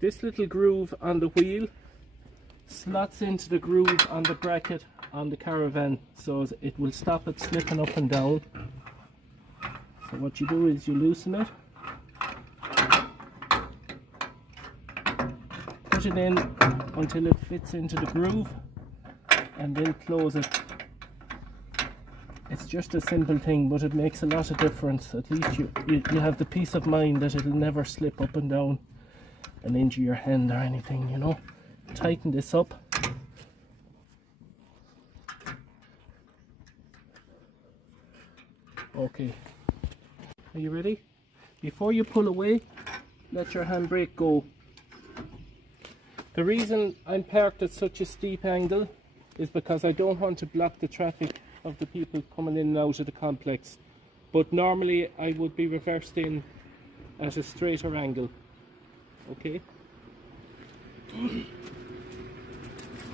This little groove on the wheel slots into the groove on the bracket on the Caravan, so it will stop it slipping up and down. So what you do is you loosen it, push it in until it fits into the groove, and then close it. It's just a simple thing, but it makes a lot of difference. At least you have the peace of mind that it'll never slip up and down and injure your hand or anything, you know. Tighten this up. Okay, are you ready? Before you pull away, let your handbrake go. The reason I'm parked at such a steep angle is because I don't want to block the traffic of the people coming in and out of the complex. But normally I would be reversed in at a straighter angle. Okay?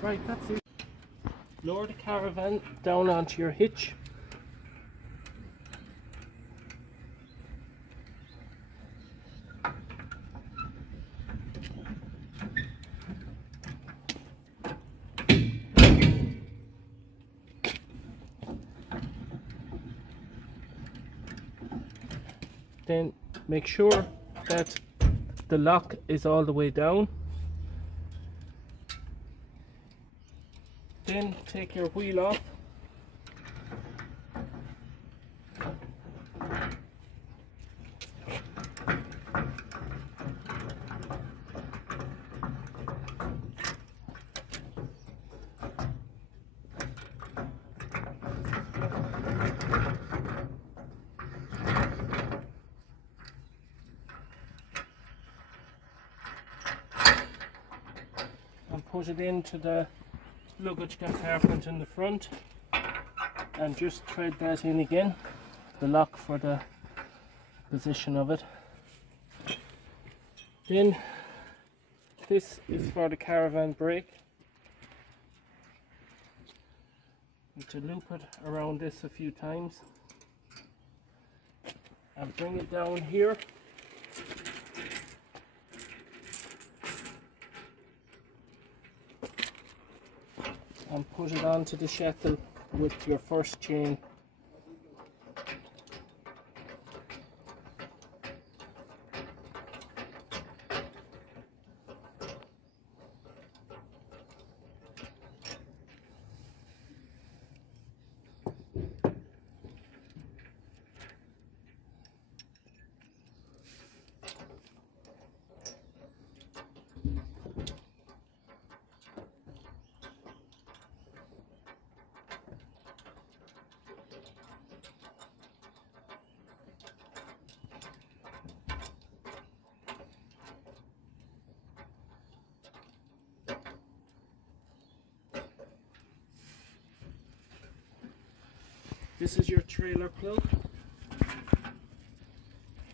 Right, that's it. Lower the Caravan down onto your hitch. Then make sure that the lock is all the way down. Then take your wheel off. Put it into the luggage compartment in the front and just thread that in again, the lock for the position of it. Then this is for the Caravan brake. Need to loop it around this a few times and bring it down here. And put it onto the shackle with your first chain. This is your trailer plug.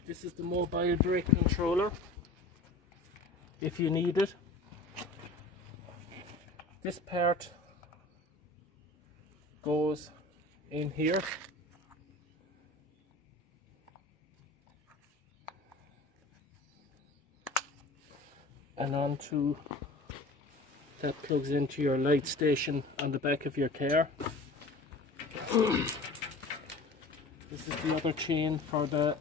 This is the mobile brake controller, if you need it. This part goes in here. And onto, that plugs into your light station on the back of your car. This is the other chain for the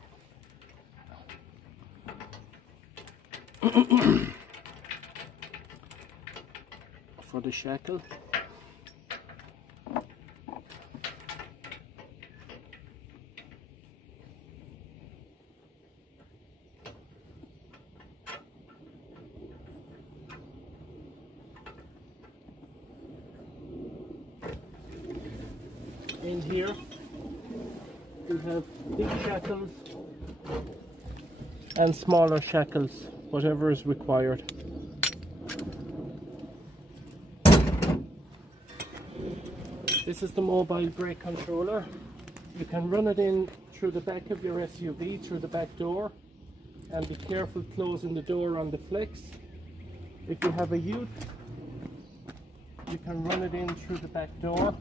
for the shackle. In here we have big shackles and smaller shackles, whatever is required. This is the mobile brake controller. You can run it in through the back of your SUV, through the back door, and be careful closing the door on the flex. If you have a youth, you can run it in through the back door.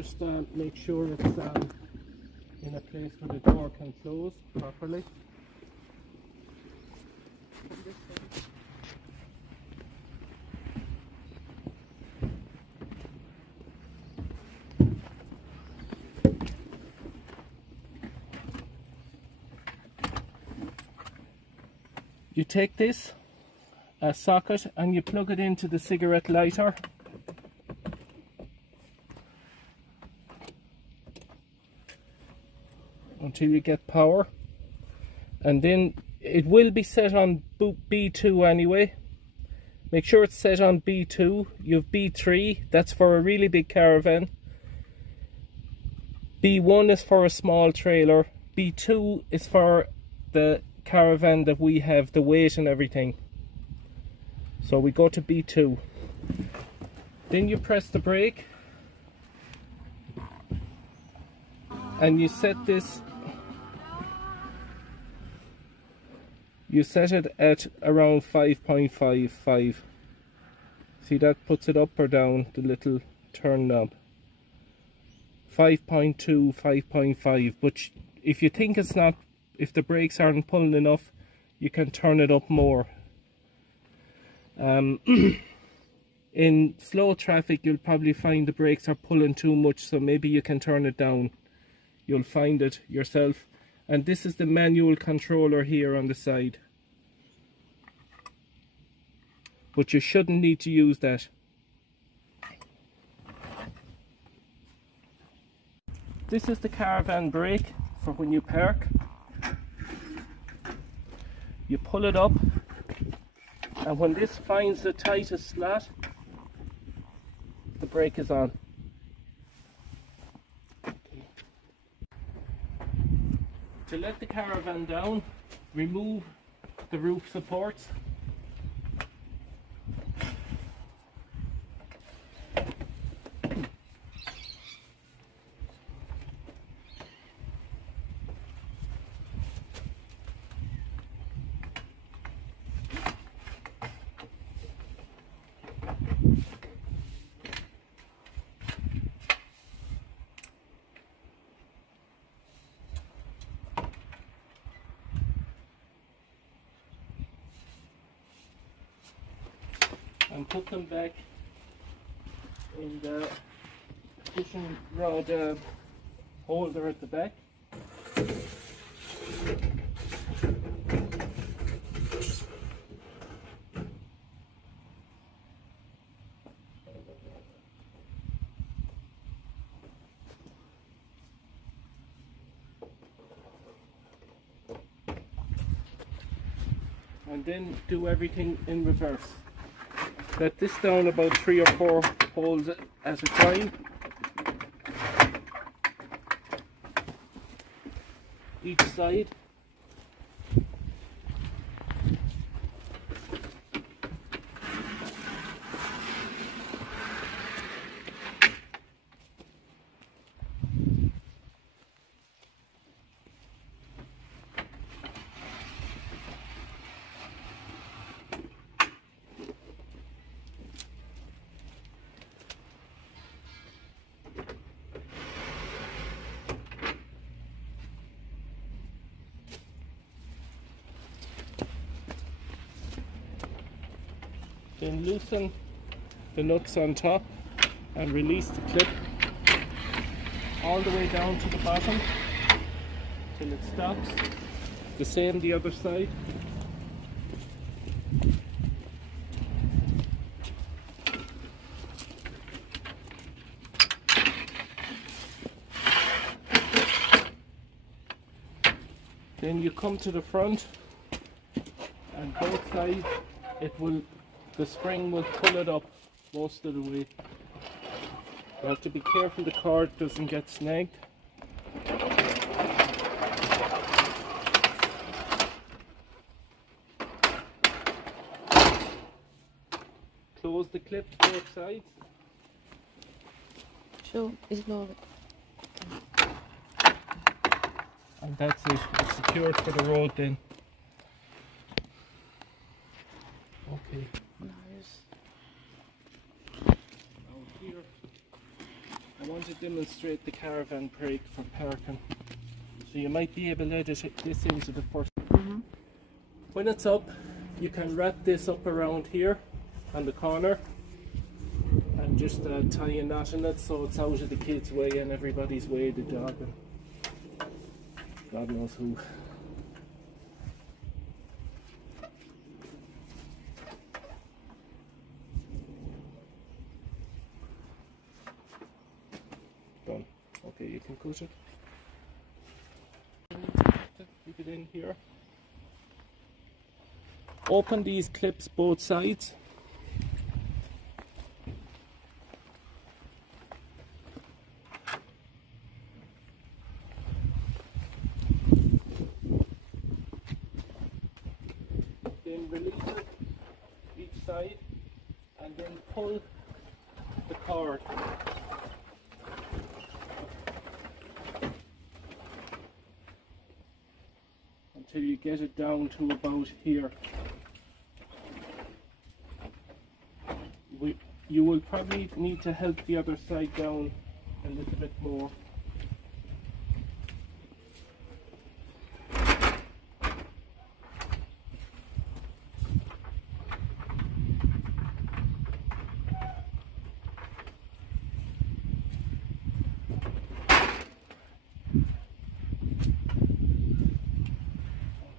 Just make sure it's in a place where the door can close properly. You take this socket and you plug it into the cigarette lighter. Until you get power, and then it will be set on B2 anyway. Make sure it's set on B2. You have B3, that's for a really big caravan. B1 is for a small trailer. B2 is for the caravan that we have, the weight and everything. So we go to B2. Then you press the brake and you set this. You set it at around 5.55. See, that puts it up or down, the little turn knob. 5.2, 5.5. But if you think it's not, if the brakes aren't pulling enough, you can turn it up more. In slow traffic, you'll probably find the brakes are pulling too much, so maybe you can turn it down. You'll find it yourself. And this is the manual controller here on the side. But you shouldn't need to use that. This is the caravan brake for when you park. You pull it up, and when this finds the tightest slot, the brake is on. To let the caravan down, remove the roof supports. And put them back in the fishing rod holder at the back. And then do everything in reverse. Let this down about 3 or 4 holes at a time. Each side. Then loosen the nuts on top and release the clip all the way down to the bottom till it stops. The same the other side. Then you come to the front and both sides the spring will pull it up most of the way. You have to be careful the cord doesn't get snagged. Close the clip both sides. Sure, ignore it. And that's it. It's secured for the road then. Okay. Nice. Now here, I want going to demonstrate the caravan brake for parking. So you might be able to edit this into the first. When it's up, you can wrap this up around here on the corner and just tie a knot in it so it's out of the kids' way and everybody's way, the dog and God knows who. Done. Okay, you can cut it. Keep it in here. Open these clips both sides. Then release it each side and then pull the cord. Until you get it down to about here. You will probably need to help the other side down a little bit more.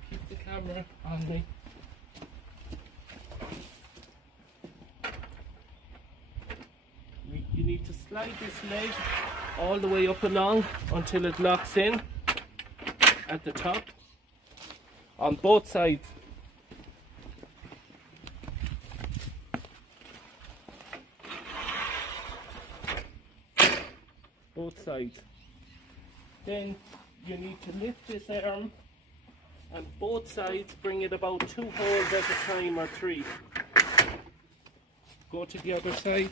Keep the camera on me. You need to slide this leg all the way up along until it locks in at the top on both sides. Both sides. Then you need to lift this arm and both sides bring it about 2 holes at a time or 3. Go to the other side.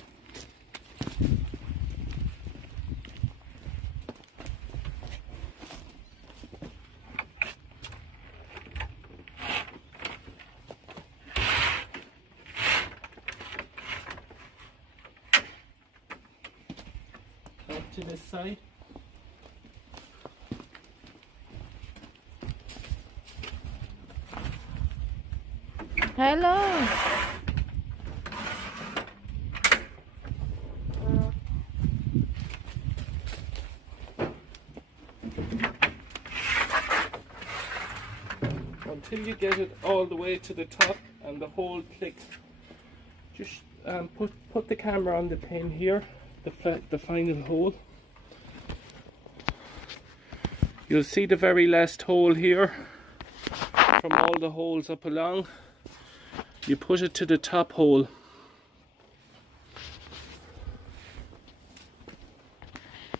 Up to this side. Hello. Until you get it all the way to the top and the hole clicks. Just put the camera on the pin here, the final hole. You'll see the very last hole here from all the holes up along. You put it to the top hole.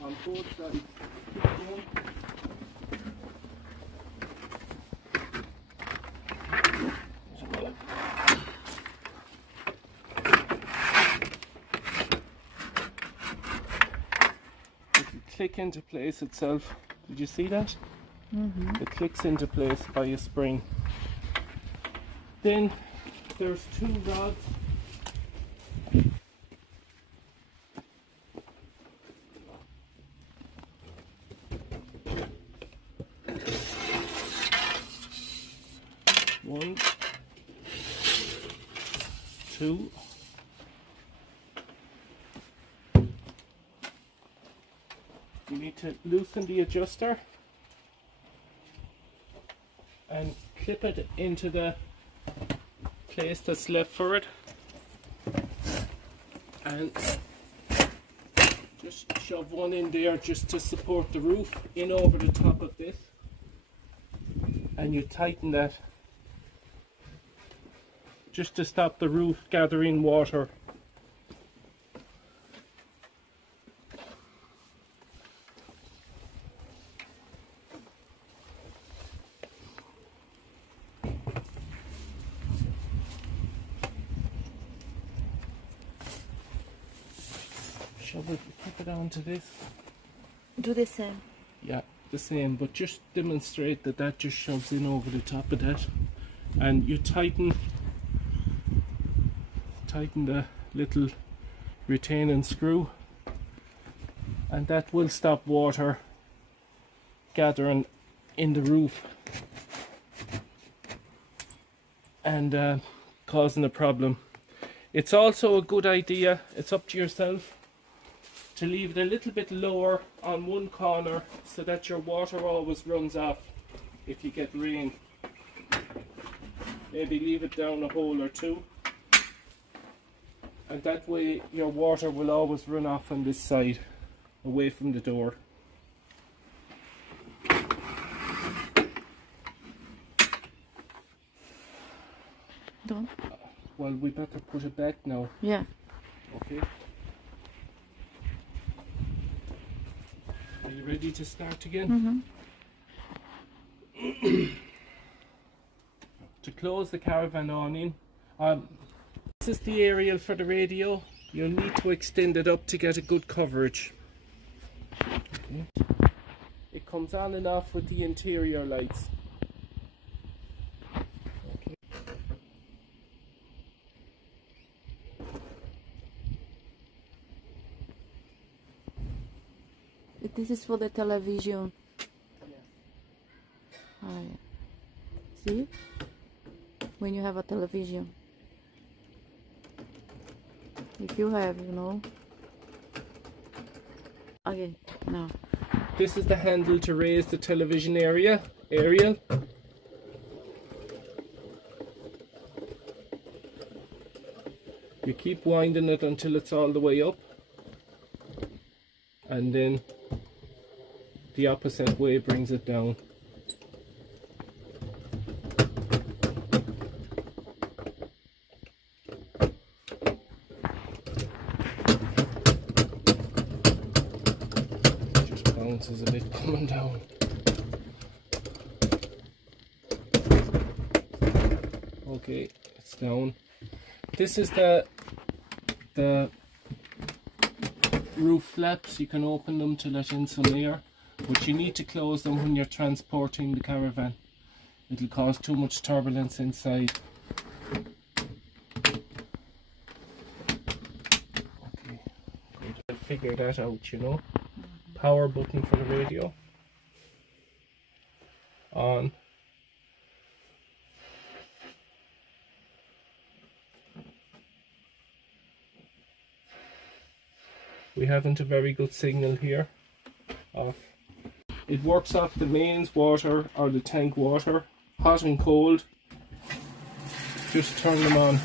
On both sides. Keep going. Click into place itself. Did you see that? It clicks into place by a spring. Then there's 2 rods. One, 2. You need to loosen the adjuster and clip it into the place that's left for it, and just shove one in there just to support the roof in over the top of this, and you tighten that just to stop the roof gathering water. Shove it, put it onto this. Do the same. Yeah, the same, but just demonstrate that that just shoves in over the top of that, and you tighten the little retaining screw and that will stop water gathering in the roof and causing a problem. It's also a good idea, it's up to yourself, to leave it a little bit lower on one corner so that your water always runs off if you get rain. Maybe leave it down a hole or two, and that way your water will always run off on this side, away from the door. Done? Well, we better put it back now. Yeah. Okay. Are you ready to start again? To close the caravan awning, this is the aerial for the radio. You'll need to extend it up to get a good coverage. Okay. It comes on and off with the interior lights. Okay. This is for the television. See? When you have a television. If you have, you know. Okay, now. This is the handle to raise the television aerial. You keep winding it until it's all the way up, and then the opposite way brings it down. Just bounces a bit coming down. Okay, it's down. This is the roof flaps. You can open them to let in some air, but you need to close them when you're transporting the caravan. It'll cause too much turbulence inside. Okay, good. I'll figure that out, you know. Power button for the radio. On. We haven't a very good signal here. Off. It works off the mains water or the tank water, hot and cold. Just turn them on.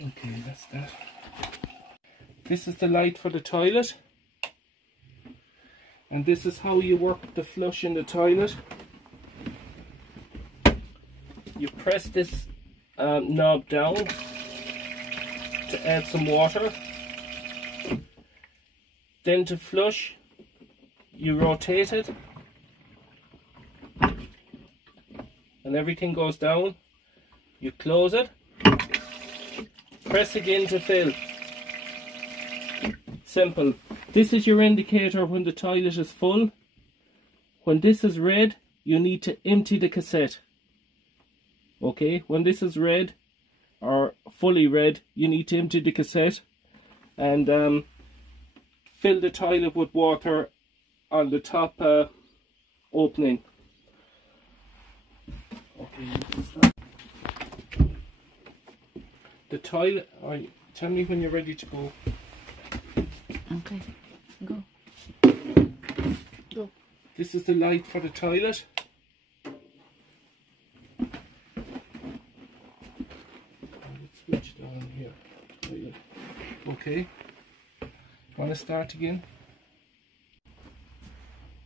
Okay, that's that. This is the light for the toilet. And this is how you work the flush in the toilet. You press this knob down to add some water. Then to flush, you rotate it and everything goes down. You close it, press again to fill. Simple. This is your indicator when the toilet is full. When this is red, you need to empty the cassette. Okay, when this is red or fully red, you need to empty the cassette and fill the toilet with water on the top opening. Okay, the toilet, tell me when you're ready to go. Okay, go. Go. This is the light for the toilet. Switch down here. Toilet. Okay. Want to start again?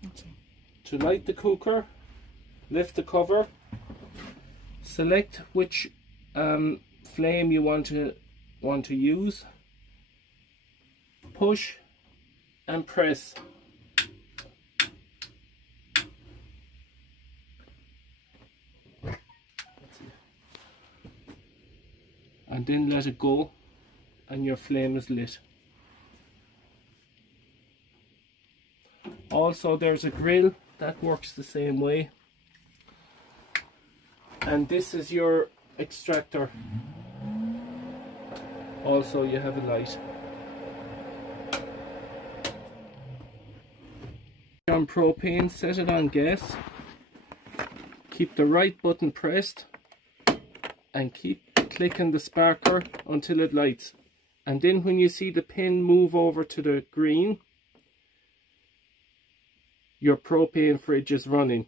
Okay. To light the cooker, lift the cover, select which flame you want to use, push and press. And then let it go and your flame is lit. Also, there's a grill that works the same way, and this is your extractor. Also you have a light. On propane, set it on gas, keep the right button pressed and keep clicking the sparker until it lights, and then when you see the pin move over to the green, your propane fridge is running.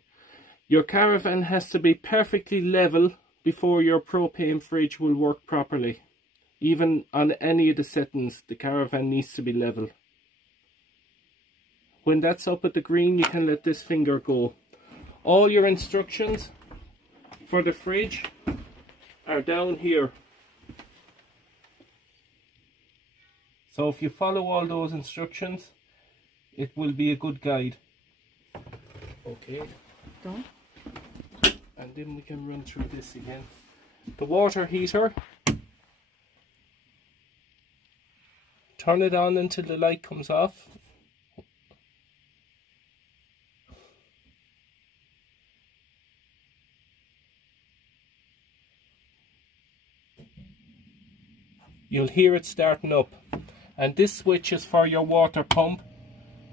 Your caravan has to be perfectly level before your propane fridge will work properly. Even on any of the settings, the caravan needs to be level. When that's up at the green, you can let this finger go. All your instructions for the fridge are down here. So if you follow all those instructions, it will be a good guide. Okay. Done. And then we can run through this again. The water heater, turn it on until the light comes off. You'll hear it starting up. And this switch is for your water pump,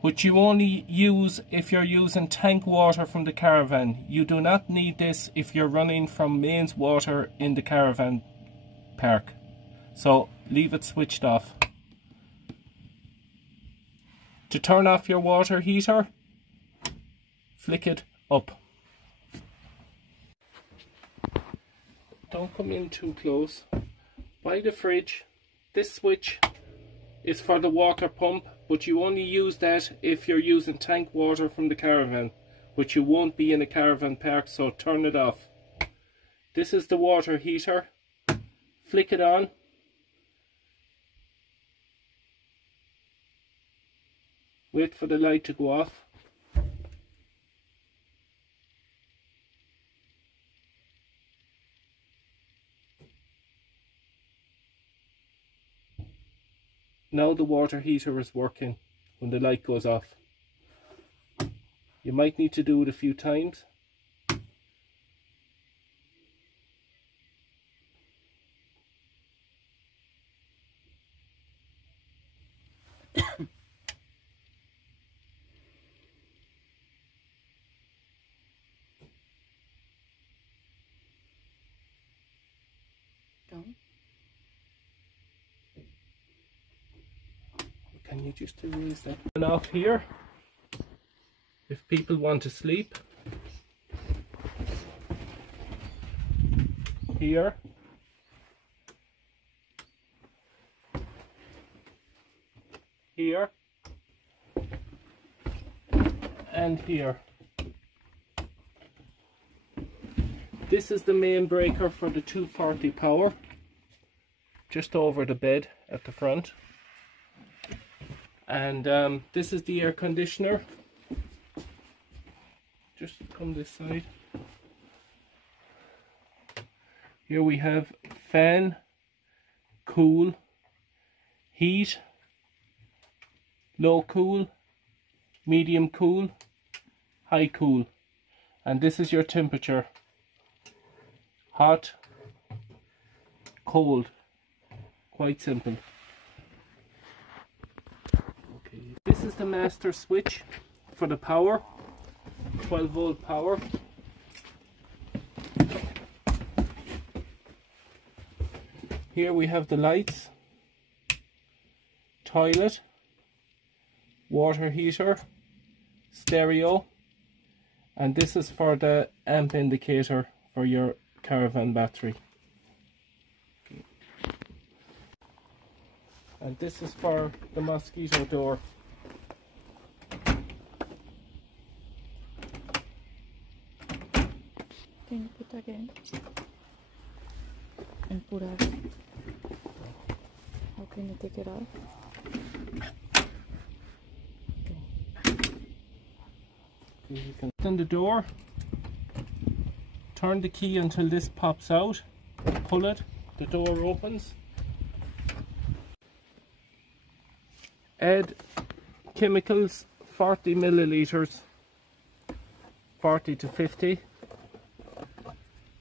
which you only use if you're using tank water from the caravan. You do not need this if you're running from mains water in the caravan park. So leave it switched off. To turn off your water heater, flick it up. Don't come in too close. By the fridge, this switch is for the water pump, but you only use that if you're using tank water from the caravan, which you won't be in a caravan park, so turn it off. This is the water heater. Flick it on. Wait for the light to go off. Now the water heater is working when the light goes off. You might need to do it a few times. Done. Can you just erase that? And off here, if people want to sleep, here, here, and here. This is the main breaker for the 240 power, just over the bed at the front. And this is the air conditioner. Just come this side. Here we have fan, cool, heat, low cool, medium cool, high cool. And this is your temperature. Hot, cold. Quite simple. This is the master switch for the power, 12 volt power. Here we have the lights, toilet, water heater, stereo, and this is for the amp indicator for your caravan battery. And this is for the mosquito door. Can you put again? And put out. How can you take it off? You can open the door, turn the key until this pops out, pull it, the door opens. Add chemicals, 40 milliliters, 40 to 50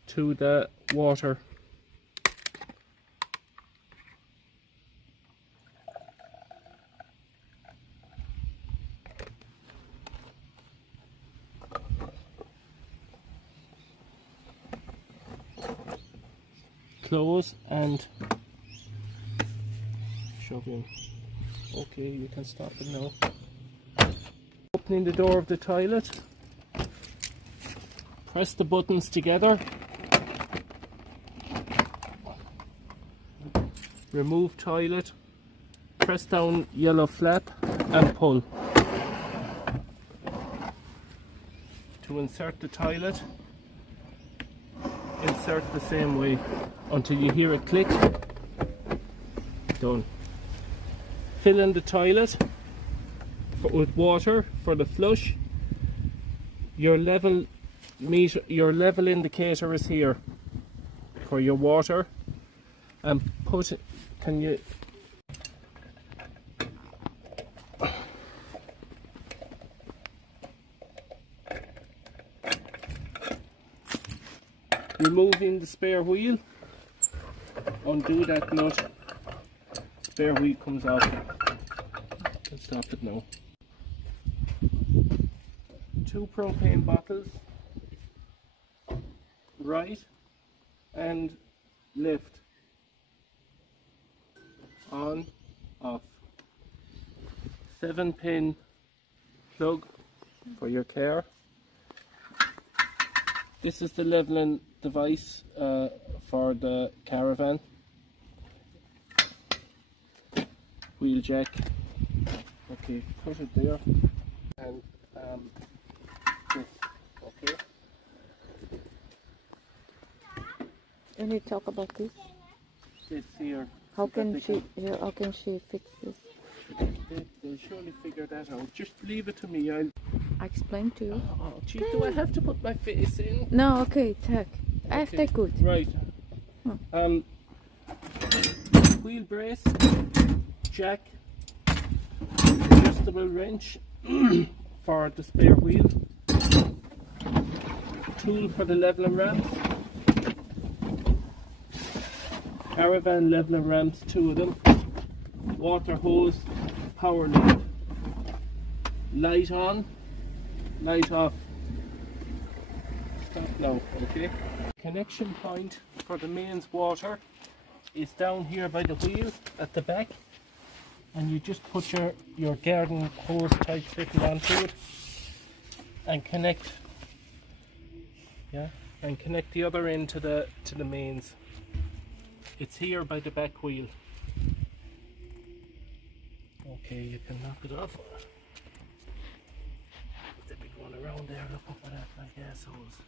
to the water. close and shove in. Okay, you can stop it now. Opening the door of the toilet. Press the buttons together. Remove toilet. Press down yellow flap and pull. To insert the toilet, insert the same way until you hear it click. Done. Fill in the toilet with water for the flush. Your level meter, your level indicator is here for your water, and put it. Can you? Removing the spare wheel, undo that nut, spare wheel comes off. Can stop it now. 2 propane bottles, right and left, on, off. 7-pin plug for your car. This is the leveling device for the Caravan. Wheel jack. Okay, put it there. And this. Okay. You need to talk about this. This here. How can she fix this? They'll surely figure that out. Just leave it to me. I explain to you. Oh, gee, do I have to put my face in? No, okay, tack. After good. Right. Wheel brace, jack, adjustable wrench for the spare wheel, tool for the leveling ramps, Caravan leveling ramps, 2 of them, water hose, power lead, light on, light off. Stop now, okay? Connection point for the mains water is down here by the wheel at the back, and you just put your garden hose type fitting onto it and connect, and connect the other end to the mains. It's here by the back wheel. Okay, you can knock it off. They'd be going around there looking for that like assholes.